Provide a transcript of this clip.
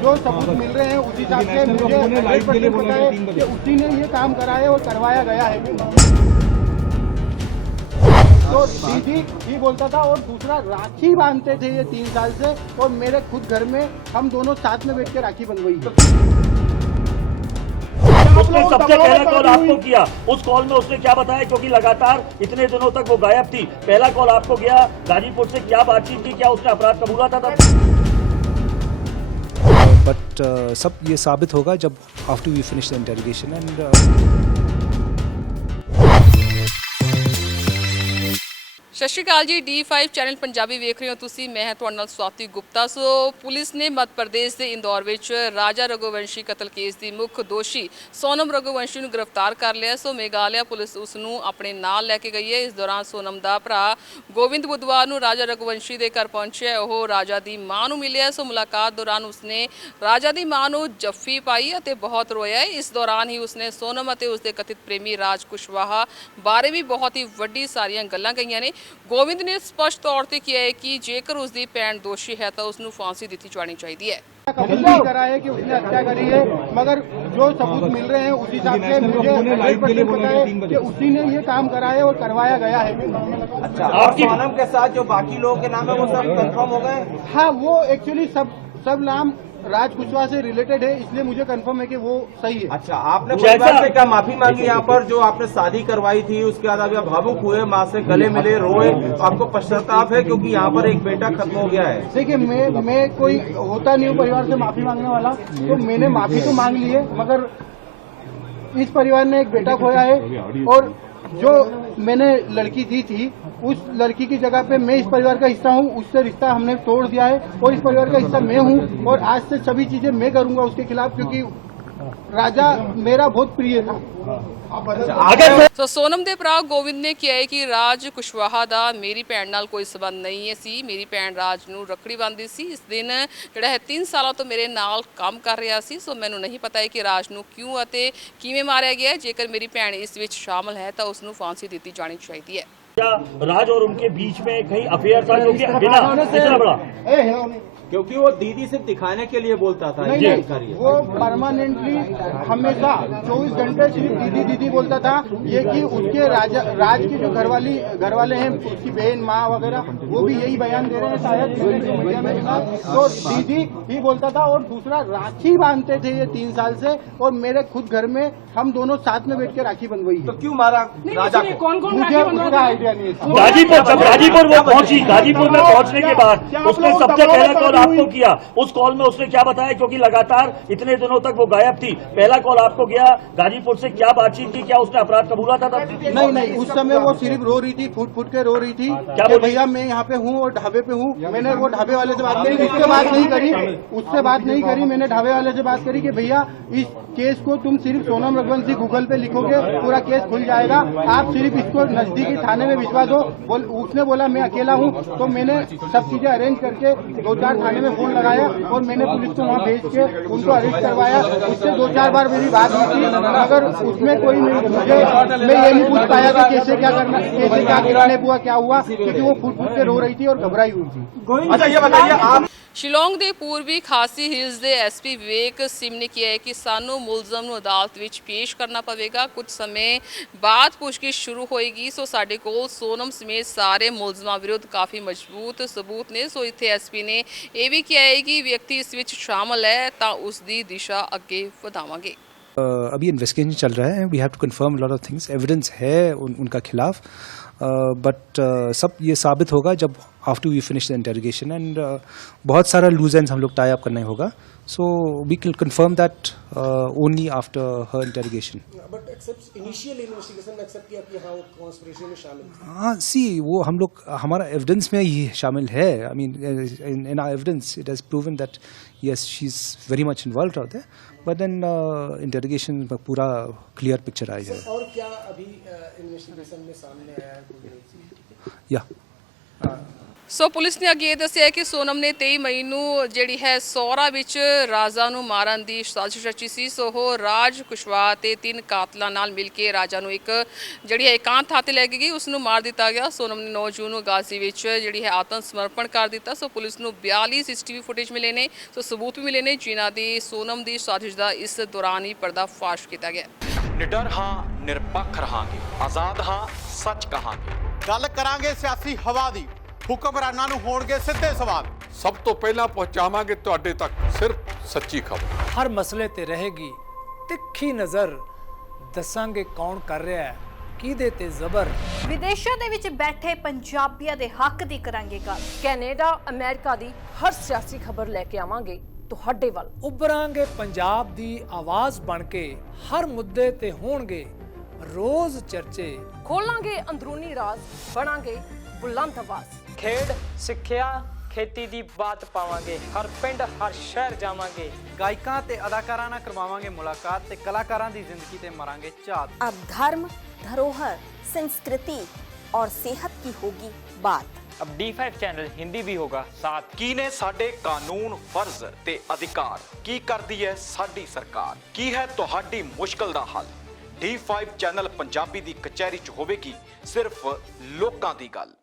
जो सबूत मिल रहे हैं उस हिसाब से मुझे 100% पता है कि उसी ने ये काम कराया और करवाया गया है। तो दीदी ही बोलता था और दूसरा राखी बांधते थे ये 3 साल से, और मेरे खुद घर में हम दोनों साथ में बैठ के राखी बंधवाई। उसने सबसे पहला कॉल आपको किया, उस कॉल में उसने क्या बताया, क्योंकि लगातार इतने दिनों तक वो गायब थी। पहला कॉल आपको गया गाजीपुर से, क्या बातचीत की, क्या उसने अपराध कबूला था तब? बट सब ये साबित होगा जब after we finish the interrogation and ਸਤਿ ਸ਼੍ਰੀ ਅਕਾਲ ਜੀ। D5 ਚੈਨਲ ਪੰਜਾਬੀ ਵੇਖ ਰਹੇ ਹੋ ਤੁਸੀਂ। ਮੈਂ ਹਾਂ ਤੁਹਾਡੇ ਨਾਲ ਸਵਾਤੀ ਗੁਪਤਾ। ਸੋ ਪੁਲਿਸ ਨੇ ਮੱਧ ਪ੍ਰਦੇਸ਼ ਦੇ ਇੰਦੌਰ ਵਿੱਚ ਰਾਜਾ ਰਘੁਵੰਸ਼ੀ ਕਤਲ ਕੇਸ ਦੀ ਮੁੱਖ ਦੋਸ਼ੀ ਸੋਨਮ ਰਘੁਵੰਸ਼ੀ ਨੂੰ ਗ੍ਰਿਫਤਾਰ ਕਰ ਲਿਆ। ਸੋ ਮੇਘਾਲਿਆ ਪੁਲਿਸ ਉਸ ਨੂੰ ਆਪਣੇ ਨਾਲ ਲੈ ਕੇ ਗਈ ਹੈ। ਇਸ ਦੌਰਾਨ ਸੋਨਮ ਦਾ ਭਰਾ ਗੋਬਿੰਦ ਬੁੱਧਵਾਰ ਨੂੰ ਰਾਜਾ ਰਘੁਵੰਸ਼ੀ ਦੇ ਘਰ ਪਹੁੰਚਿਆ। ਉਹ ਰਾਜਾ ਦੀ ਮਾਂ ਨੂੰ ਮਿਲਿਆ। ਸੋ ਮੁਲਾਕਾਤ ਦੌਰਾਨ ਉਸਨੇ ਰਾਜਾ ਦੀ ਮਾਂ ਨੂੰ ਜੱਫੀ ਪਾਈ ਅਤੇ ਬਹੁਤ ਰੋਇਆ। ਇਸ ਦੌਰਾਨ ਹੀ ਉਸਨੇ ਸੋਨਮ ਅਤੇ ਉਸਦੇ ਕਥਿਤ ਪ੍ਰੇਮੀ ਰਾਜ ਕੁਸ਼ਵਾਹਾ ਬਾਰੇ ਵੀ ਬਹੁਤ ਹੀ ਵੱਡੀ ਸਾਰੀਆਂ ਗੱਲਾਂ ਕਹੀਆਂ ਨੇ। ਗੋਬਿੰਦ ਨੇ ਸਪਸ਼ਟ ਤੌਰ ਤੇ ਕਿਹਾ ਹੈ कि जेकर उसकी भैन दोषी है तो उसनू फांसी दी जानी चाहिए है। कबूल नहीं करा है कि उसने हत्या करी है, मगर जो सबूत मिल रहे हैं उस हिसाब से मुझे 100% पता है कि उसी ने ये काम कराया और करवाया गया है। अच्छा, और सोनम के साथ जो बाकी लोगों के नाम है वो सब कंफर्म हो गए? हाँ, वो एक्चुअली सब नाम राज कुशवाहा से रिलेटेड है, इसलिए मुझे कंफर्म है कि वो सही है। अच्छा, आपने परिवार से क्या माफी मांगी यहाँ पर जो आपने शादी करवाई थी? उसके बाद आप भावुक हुए, माँ से गले मिले, रोए, आपको पश्चाताप है क्योंकि यहाँ पर एक बेटा खत्म हो गया है? देखिए, मैं कोई होता नहीं हूँ परिवार से माफी मांगने वाला, तो मैंने माफी तो मांग ली है, मगर इस परिवार ने एक बेटा खोया है, और जो मैंने लड़की दी थी उस लड़की की जगह पे मैं इस परिवार का हिस्सा हूँ, उससे रिश्ता हमने तोड़ दिया है, और इस परिवार का हिस्सा मैं हूँ, और आज से सभी चीजें मैं करूंगा उसके खिलाफ, क्योंकि राजा मेरा बहुत प्रिय था। ਸੋ ਸੋਨਮ ਦੇ ਭਰਾ ਗੋਬਿੰਦ ਨੇ ਕਿਹਾ ਹੈ ਕਿ ਰਾਜ ਕੁਸ਼ਵਾਹਾ ਦਾ ਮੇਰੀ ਭੈਣ ਨਾਲ ਕੋਈ ਸਬੰਧ ਨਹੀਂ ਸੀ। ਮੇਰੀ ਭੈਣ ਰਾਜ ਨੂੰ ਰੱਖੜੀ ਬੰਨ੍ਹਦੀ ਸੀ। ਇਸ ਦਿਨ ਜਿਹੜਾ ਹੈ 3 ਸਾਲਾਂ ਤੋਂ ਮੇਰੇ ਨਾਲ ਕੰਮ ਕਰ ਰਿਹਾ ਸੀ। ਸੋ ਮੈਨੂੰ ਨਹੀਂ ਪਤਾ ਹੈ ਕਿ ਰਾਜ ਨੂੰ ਕਿਉਂ ਅਤੇ ਕਿਵੇਂ ਮਾਰਿਆ ਗਿਆ। ਜੇਕਰ ਮੇਰੀ ਭੈਣ ਇਸ ਵਿੱਚ ਸ਼ਾਮਲ ਹੈ ਤਾਂ ਉਸ ਨੂੰ ਫਾਂਸੀ ਦਿੱਤੀ ਜਾਣੀ ਚਾਹੀਦੀ ਹੈ। राज और उनके बीच में कहीं अफेयर था जो कि बिना इतना बड़ा, क्योंकि वो दीदी सिर्फ दिखाने के लिए बोलता था। नहीं, वो परमानेंटली हमेशा 24 घंटे सिर्फ दीदी दीदी बोलता था। ये कि उसके राज की जो घर वाले हैं, उसकी बहन माँ वगैरह, वो भी यही बयान दे रहे हैं शायद मीडिया में। तो दीदी ही बोलता था, और दूसरा राखी बांधते थे ये 3 साल से, और मेरे खुद घर में हम दोनों साथ में बैठ के राखी बंधवाई। तो क्यों मारा राजा को? मुझे उसका आइडिया नहीं है। गाजीपुर, जब गाजीपुर वो पहुंची, गाजीपुर में पहुंचने के बाद उसने सबसे पहला कॉल आपको किया, उस कॉल में उसने क्या बताया, क्योंकि लगातार इतने दिनों तक वो गायब थी। पहला कॉल आपको गया गाजीपुर से, क्या बातचीत की, क्या उसने अपराध कबूला था तब? नहीं, उस समय वो सिर्फ रो रही थी, फूट के रो रही थी। क्या भैया मैं यहाँ पे हूँ और ढाबे पे हूँ। मैंने वो ढाबे वाले से बात करी, उससे बात नहीं करी। मैंने ढाबे वाले से बात करी कि भैया इस केस को तुम सिर्फ सोनम रघुवंशी गूगल पे लिखोगे, पूरा केस खुल जाएगा, आप सिर्फ इसको नजदीकी थाने में भिजवा दो। उसने बोला मैं अकेला हूँ, तो मैंने सब चीजें अरेंज करके 2-4 थाने में फोन लगाया, और मैंने पुलिस को वहाँ भेज के उनको अरेस्ट करवाया। उससे 2-4 बार मेरी बात हुई थी, मगर उसमें कोई मैं ये नहीं पूछ पाया कि कैसे क्या किडनैप हुआ, क्या हुआ, क्योंकि वो फूट के रो रही थी और घबराई हुई थी। अच्छा, ये बताइए आप ਸ਼ਿਲੋਂਗ ਦੇ ਪੂਰਬੀ ਖਾਸੀ ਹਿਲਸ ਦੇ ਐਸਪੀ ਵਿਵੇਕ ਸਿੰਘ ਨੇ ਕਿਹਾ ਹੈ ਕਿ ਸਾਨੂੰ ਮੁਲਜ਼ਮ ਨੂੰ ਅਦਾਲਤ ਵਿੱਚ ਪੇਸ਼ ਕਰਨਾ ਪਵੇਗਾ। ਕੁਝ ਸਮੇਂ ਬਾਅਦ ਪੁੱਛਗਿੱਛ ਸ਼ੁਰੂ ਹੋਏਗੀ। ਸੋ ਸਾਡੇ ਕੋਲ ਸੋਨਮ ਸਮੇਤ ਸਾਰੇ ਮੁਲਜ਼ਮਾਂ ਵਿਰੁੱਧ ਕਾਫੀ ਮਜ਼ਬੂਤ ਸਬੂਤ ਨੇ। ਸੋ ਇੱਥੇ ਐਸਪੀ ਨੇ ਇਹ ਵੀ ਕਿਹਾ ਹੈ ਕਿ ਵਿਅਕਤੀ ਇਸ ਵਿੱਚ ਸ਼ਾਮਲ ਹੈ ਤਾਂ ਉਸ ਦੀ ਦਿਸ਼ਾ ਅੱਗੇ ਵਧਾਵਾਂਗੇ। अभी इन्वेस्टिगेशन चल रहा है। We have to confirm lot of things. Evidence है उनका खिलाफ, बट सब ये साबित होगा जब after we finish the interrogation and बहुत सारा लूज एंड्स हम लोग टाई अप करना होगा। So we can confirm that only after her interrogation. But except initial investigation में एक्सेप्ट किया कि हाँ वो कॉन्स्पिरेसी में शामिल है। हाँ, सी वो हम लोग हमारा एविडेंस में ये शामिल है। I mean in our evidence it has proven that yes she is very much involved out there, but then interrogation में पूरा क्लियर पिक्चर आई है। और क्या अभी इन्वेस्टिगेशन में सामने आया है? या ਸੋ ਪੁਲਿਸ ਨੇ ਅੱਗੇ ਇਹ ਦੱਸਿਆ ਕਿ ਸੋਨਮ ਨੇ 23 ਮਈ ਨੂੰ ਜਿਹੜੀ ਹੈ ਸੌਰਾ ਵਿੱਚ ਰਾਜਾ ਨੂੰ ਮਾਰਨ ਦੀ ਸਾਜ਼ਿਸ਼ ਰਚੀ ਸੀ। ਸੋ ਉਹ ਰਾਜ ਕੁਸ਼ਵਾਹਾ ਤੇ 3 ਕਾਤਲਾਂ ਨਾਲ ਮਿਲ ਕੇ ਰਾਜਾ ਨੂੰ ਇੱਕ ਜਿਹੜੀ ਹੈ ਇਕਾਂਤ ਥਾਂ ਤੇ ਲੈ ਕੇ ਗਈ, ਉਸ ਨੂੰ ਮਾਰ ਦਿੱਤਾ ਗਿਆ। ਸੋਨਮ ਨੇ 9 ਜੂਨ ਨੂੰ ਗਾਜ਼ੀ ਵਿੱਚ ਜਿਹੜੀ ਹੈ ਆਤਮ ਸਮਰਪਣ ਕਰ ਦਿੱਤਾ। ਸੋ ਪੁਲਿਸ ਨੂੰ 42 CCTV ਫੁਟੇਜ ਮਿਲੇ ਨੇ, ਸੋ ਸਬੂਤ ਵੀ ਮਿਲੇ ਨੇ ਜਿਨ੍ਹਾਂ ਦੀ ਸੋਨਮ ਦੀ ਸਾਜ਼ਿਸ਼ ਦਾ ਇਸ ਦੌਰਾਨ ਹੀ ਪਰਦਾਫਾਸ਼ ਕੀਤਾ ਗਿਆ। ਨਿਡਰ ਹਾਂ, ਨਿਰਪੱਖ ਰਹਾਂਗੇ, ਆਜ਼ਾਦ ਹਾਂ, ਸੱਚ ਕਹਾਂਗੇ। ਗੱਲ ਕਰਾਂਗੇ ਸਿਆਸੀ ਹਵਾ ਦੀ, ਹੁਕਮਰਾਨਾਂ ਨੂੰ ਹੋਣਗੇ ਸਿੱਧੇ ਸਵਾਲ। ਸਭ ਤੋਂ ਪਹਿਲਾਂ ਪਹੁੰਚਾਵਾਂਗੇ ਤੁਹਾਡੇ ਤੱਕ ਸਿਰਫ ਸੱਚੀ ਖਬਰ। ਹਰ ਮਸਲੇ ਤੇ ਰਹੇਗੀ ਤਿੱਖੀ ਨਜ਼ਰ, ਦੱਸਾਂਗੇ ਕੌਣ ਕਰ ਰਿਹਾ ਹੈ ਕਿਹਦੇ ਤੇ ਜ਼ਬਰ। ਵਿਦੇਸ਼ਾਂ ਦੇ ਵਿੱਚ ਬੈਠੇ ਪੰਜਾਬੀਆਂ ਦੇ ਹੱਕ ਦੀ ਕਰਾਂਗੇ ਗੱਲ। ਕੈਨੇਡਾ ਅਮਰੀਕਾ ਦੀ ਹਰ ਸਿਆਸੀ ਖਬਰ ਲੈ ਕੇ ਆਵਾਂਗੇ ਤੁਹਾਡੇ ਵੱਲ। ਉੱਭਰਾਂਗੇ ਪੰਜਾਬ ਦੀ ਆਵਾਜ਼ ਬਣ ਕੇ, ਹਰ ਮੁੱਦੇ ਤੇ ਹੋਣਗੇ ਰੋਜ਼ ਚਰਚੇ। ਖੋਲਾਂਗੇ ਅੰਦਰੂਨੀ ਰਾਜ਼, ਬਣਾਂਗੇ ਬੁਲੰਦ ਆਵਾਜ਼। ਖੇਡ, ਸਿੱਖਿਆ, ਖੇਤੀ ਦੀ ਬਾਤ ਪਾਵਾਂਗੇ, ਹਰ ਪਿੰਡ ਹਰ ਸ਼ਹਿਰ ਜਾਵਾਂਗੇ। ਗਾਇਕਾਂ ਤੇ ਅਦਾਕਾਰਾਂ ਨਾਲ ਕਰਵਾਵਾਂਗੇ ਮੁਲਾਕਾਤ ਤੇ ਕਲਾਕਾਰਾਂ ਦੀ ਜ਼ਿੰਦਗੀ ਤੇ ਮਾਰਾਂਗੇ ਝਾਤ। अब धर्म, धरोहर, संस्कृति और सेहत की होगी बात। अब D5 चैनल हिंदी भी होगा साथ। ਕੀ ਨੇ ਸਾਡੇ ਕਾਨੂੰਨ, ਫਰਜ਼ ਤੇ ਅਧਿਕਾਰ? ਕੀ ਕਰਦੀ ਹੈ ਸਾਡੀ ਸਰਕਾਰ? ਕੀ ਹੈ ਤੁਹਾਡੀ ਮੁਸ਼ਕਲ ਦਾ ਹੱਲ? D5 ਚੈਨਲ ਪੰਜਾਬੀ ਦੀ ਕਚਹਿਰੀ 'ਚ ਹੋਵੇਗੀ ਸਿਰਫ ਲੋਕਾਂ ਦੀ ਗੱਲ।